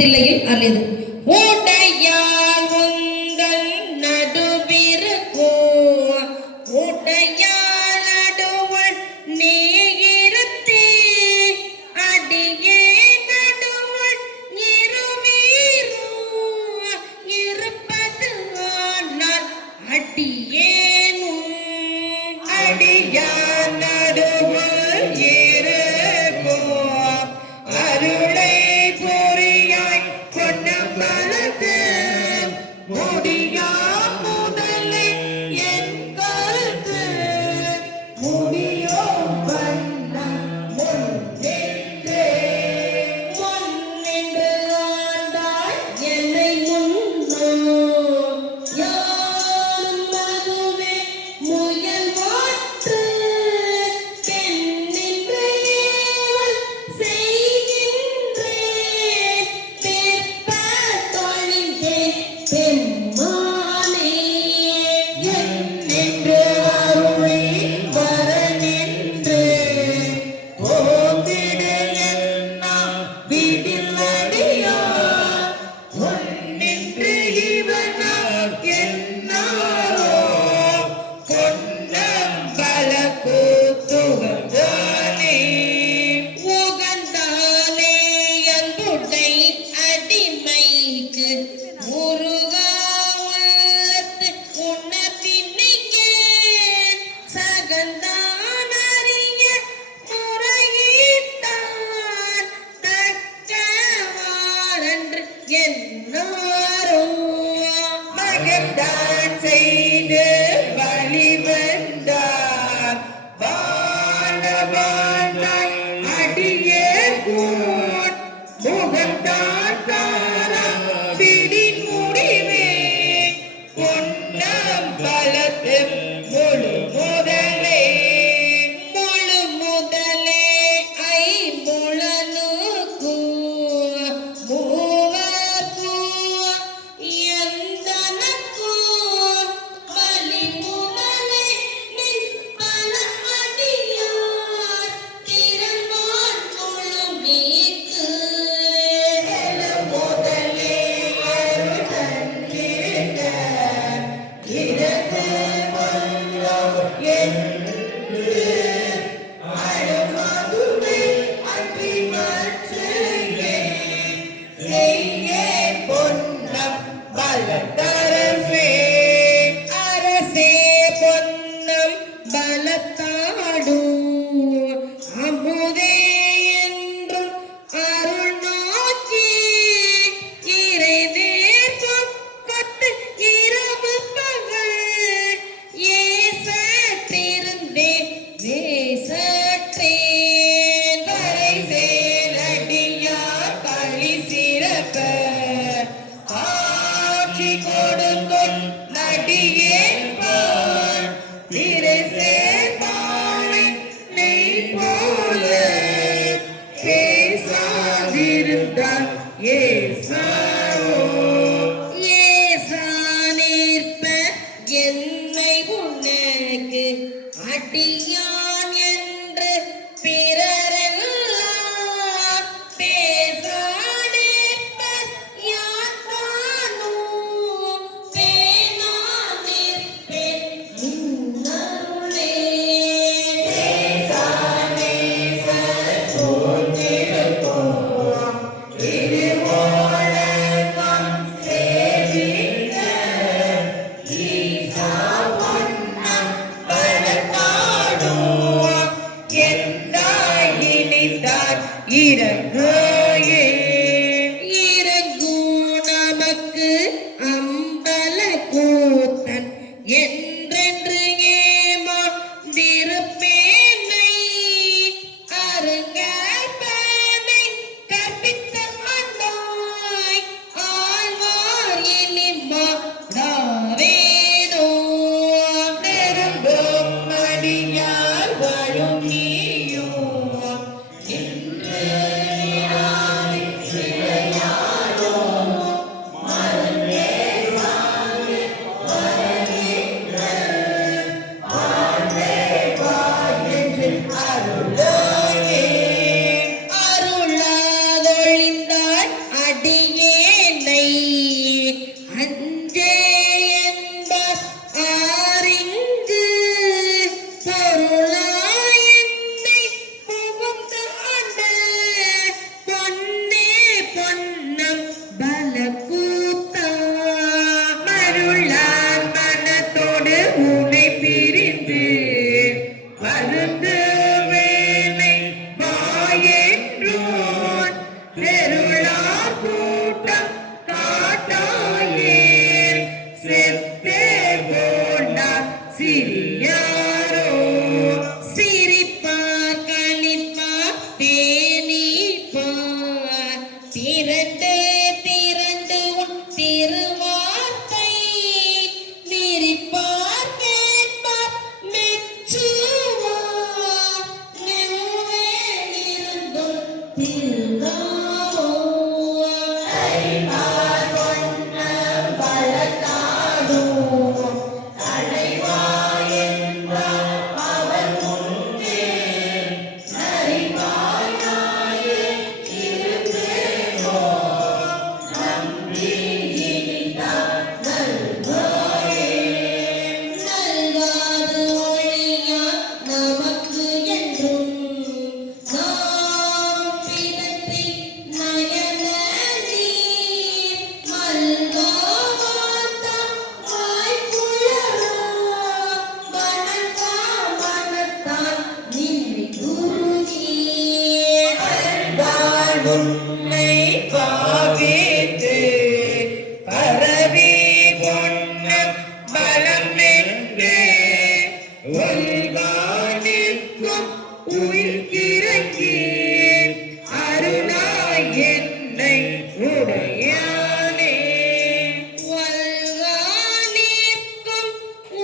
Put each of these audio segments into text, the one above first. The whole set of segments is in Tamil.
தில்லையில் அருளியது. உடையார் உங்கள் நடுவிருக்கோ உடையார் நடுவன் நீ இருத்தே அடியே நடுவன் இருவீரோ இருப்பது ஆனால் அடியேனும் அடியார் நடுவன் இருக்கோ அருளை பொறியாய் கொண்ட மலத்து முடியா முதலே என் கருத்து முடியோ வண்ண முன்னின்றே முன்னின்று ஆண்டாய் என்னை முன்னோ யாரும் மதுவே முயல் மாற்று தென்னின்று ஏவல் செய்கின்றேன் பிற்பட்டொழிந்தேன் பெம்மானே என்னென்று அருளி வர நின்று ஓம்பிடு என்னாம் வீட்டில் அடியார் ஒன்னின்று இவனார் என்னாரோ கொன்னம் பல கூத்துகந்தானே உகந்தானே அன்புடை அடிமைக்கு முருகா உள்ளத்து உணர்த்தினிக்கேன் சகந்தான் அறிய முறையிட்டான் தக்கவாரன்று என்னாரோ மகத்தான் செய்து வழிவந்தார் பாலவானாய் அடியே கூட் முகத்தான் தாரா பிடி முடிவே பொன்னம் பலத்து முழு முதலே ஐம்புலனுக்கு மூவர்க்கு எந்தனக்கு பலி முதலே நிற்பல அடியார் திறன்மான் முழுமைக்கு முதலே அருதன்னிருக்க இடத்து வல்லோ என்று அழுமதுமே அன்றி மற்றையே செய்ய பொன்னம் பலத்தரசே அரசே பொன்னம் பலத்தாடு அமுதே என்றும் அருள் நோக்கி இறைநேர் பக்கத்து இரவு பகல் ஏசற்றிருந்தே வேசற்றேன் வரை சேரடியார் களி சிறப்ப காட்சி கொடுக்கும் நடிகேன் திரை சேர்பாவை நெய் போல பேசாதிருந்தால் ஏசாரோ ஏசா நிற்ப என்னை உனக்கு அடியான் என்று பிறரெல்லாம் பேசாடிப்ப யாத்தானோ பேனா நிற்பேன் இன்னருளே பேசானேச சோதிருப்போம் திருவோண திரண்டு உன் திருவார்த்தை விரிப்பார் கேட்பார் மெச்சுவார் நெவ்வே இருந்தும் திருநாமோ அறிவார் ஒன்ன பலத்தாடும் தலைவா என்றார் அவர் முன்னே நரிவாயாயே இருந்தேனோ நம்பி இனிதார் நல்வாயே நல்வாது ஒழியார் நமக்கு என்றும் நாம் பிறத்தை நயன நீர் மல்வாவார்த்தம் வாய்ப்புழலோ வணங்கா மனத்தால் நின்றி குருநீர் அன்பால் உன்னை பாவித்து பரவி பொன்ன பலம் என்று உள்வானிற்கும் உயிர்க்கிறங்கி அருளாய் என்னை உடையானே வல்வானிற்கும்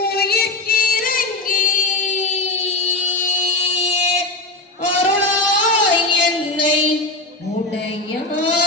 உயிர்க்கிறங்கி அருளாய் என்னை உடையானே